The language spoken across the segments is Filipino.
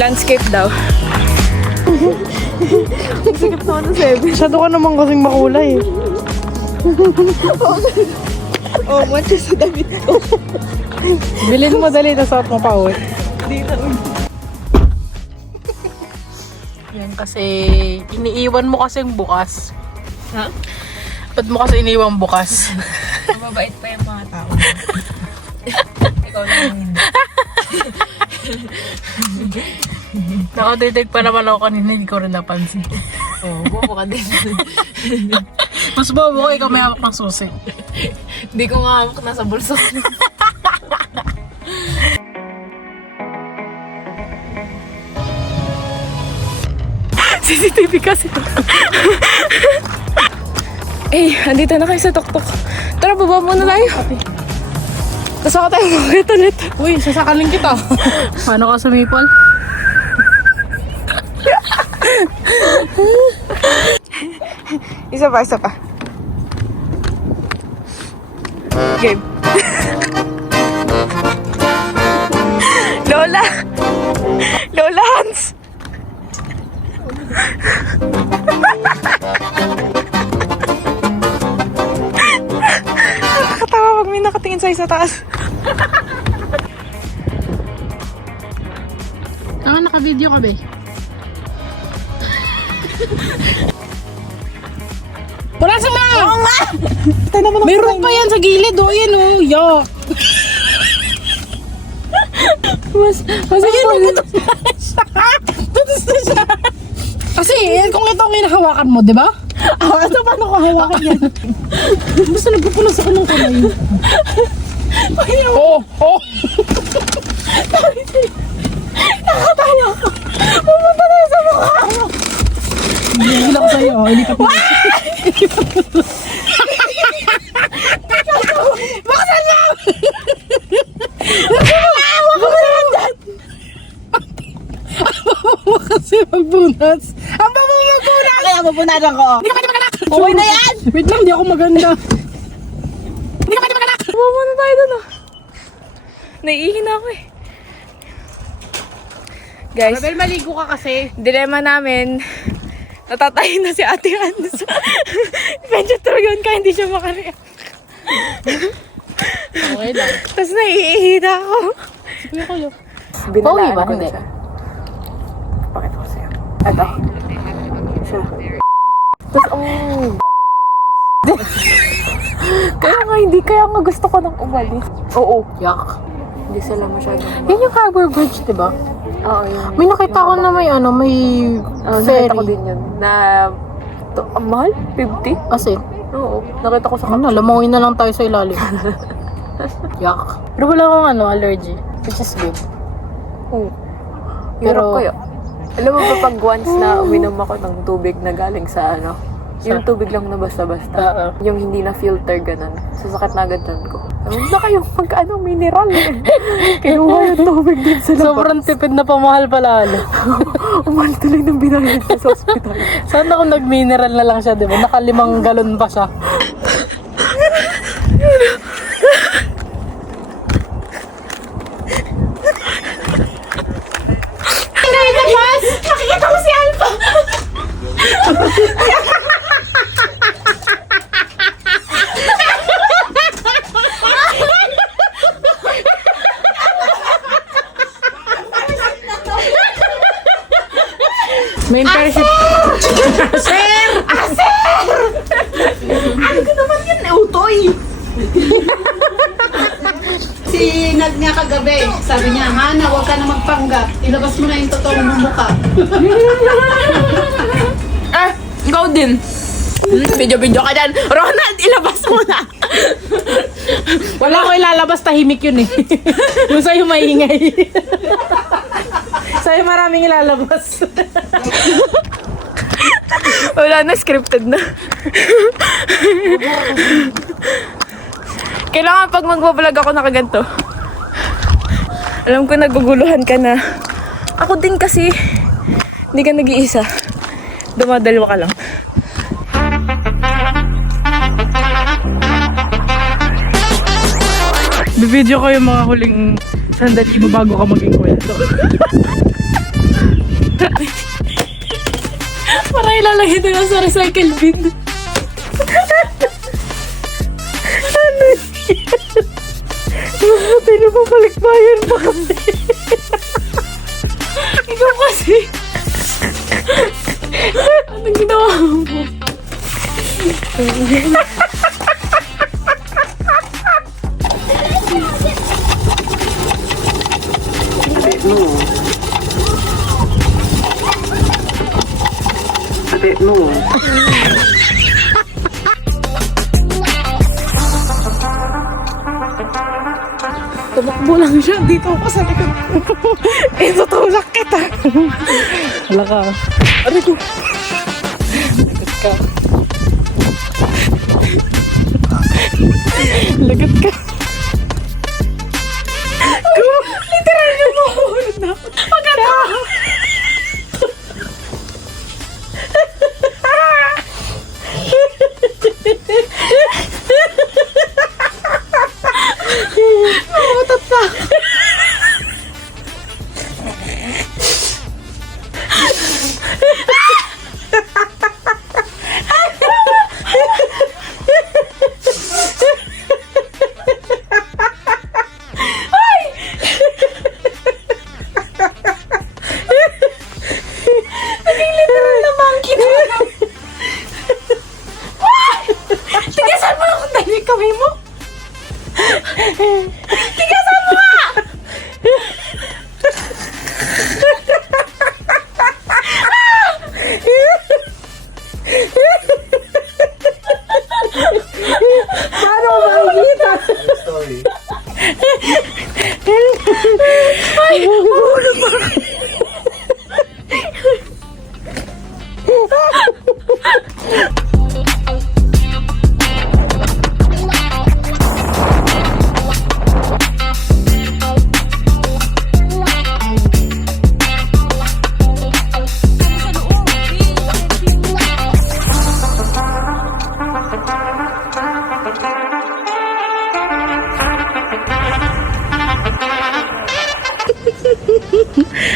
Landscape daw. Sikip na ako ng 7. Masyado ka naman kasing makulay. Oh, mancha sa damit ko. Bilhin mo dali, nasot mo pa uwi. Dito. Yan kasi, iniiwan mo kasing bukas. Ha? Ba't mo kasi iniwan bukas? Mababait pa yung mga tao. Ikaw lang hindi. Nakadetect pa naman ako kanina, hindi ko rin napansin. Oo, bobo ka din. Mas bobo ko, ikaw may hawak ng susi. Hindi ko nga hawak nasa bulso. CCTV kasi. Eh, andito na kayo sa tuktok. Tara, baba muna tayo. Tapos ako tayo makakit ulit. Uy, sasakalin kita. Paano ka sumipol? Isa pa, isa pa. Game. Lola! Lola Hans! Nakakatawa pag may nakatingin sa'yo sa taas. Naka-video ka ba? Purasan na! Oo nga! Mayroon pa yan sa gilid, o yan o. Yuck! Ayun, tutos na siya. Kasi, kung ito ang hinahawakan mo, di ba? Ito paano ko hawakan yan? Basta nagpupulas ako ng kamay. Oh! Nakatawa ko! Pumunta tayo sa mukha mo! Hindi ako sa'yo, hindi ka pala. Bakasan mo! Huwag mo naman dyan! Kasi magbunas. Ang babo magbunas! Kaya mapunasan ko! Hindi ka pwede maganak! Okay na yan! Wait lang, di ako maganda. Hindi ka pwede maganak! Baba muna tayo dun oh. Naiihi na ako eh. Guys, Mabel, maligo ka kasi. dilema namin. Natatayin na si Ate Hans. Medyo true yun kaya hindi siya makareact. Okay lang. Tapos naiihi na ako. Sige ko yun. Binalaan ba? ko na Hindi. siya. Pakita ko sa'yo. Ito. Siya. Tapos, kaya nga gusto ko nang umalis. Oo. Yak. Hindi sila masyadong Yan yung Harbor Bridge, di ba? Oo, yun. May nakita ko na may ferry. Nakita ko din yun. Na, ang mahal? 50? Kasi, Oo. Nakita ko sa lamangoy na lang tayo sa ilalim. Yak. Pero wala akong allergy. Which is good. Oo. Pero- Pero, kaya, alam mo ba pag once na uminom ako ng tubig na galing sa yung tubig lang na basta-basta. Oo. Yung hindi na filter, ganun. Sasakit na agad dyan ko. Huwag na kayong mineral eh. Kinuha yung tubig din sa labas. Sobrang tipid na pamahal pala. Umahal tuloy ng binayad sa hospital. Sana kung nag-mineral na lang siya, di ba? Naka5 galon pa siya. Nakikita ko si Alpha! May internship. Ano ka naman yan? Utoy! Si Nag nga kagabi, sabi niya, Hana, huwag ka na magpanggap. Ilabas mo na yung totoong mong mukha. Ikaw din. Video-video ka dyan. Ronald, ilabas mo na. Wala ko ilalabas, tahimik yun eh. Yung sa'yo maingay. Sa'yo maraming ilalabas. Wala na, scripted na. Kailangan pag magbablog ako nakaganto. Alam ko naguguluhan ka na. Ako din kasi, hindi ka nag-iisa. Dumadalwa ka lang. Bibidyo ko yung mga huling sandali mo bago ka maging kwento. Para ilalagay na sa recycle bin. Ano yan? Matay na papalikbayan pa kasi. Ikaw kasi. Anong ginawa mo? Ate mo. Tumakbo lang siya. Dito ako sa likod. Ito tulak kita. Hala ka. Aray ko. Lagat ka. Lagat ka. Literal yung mahulog na. Maganda. Namutot pa. Naging literal na monkey na. Tigasan mo akong dali kamay mo. Tigasan mo nga! Paano mo makikita? Ay, mahulog pa.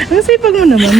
Ang sipag mo naman.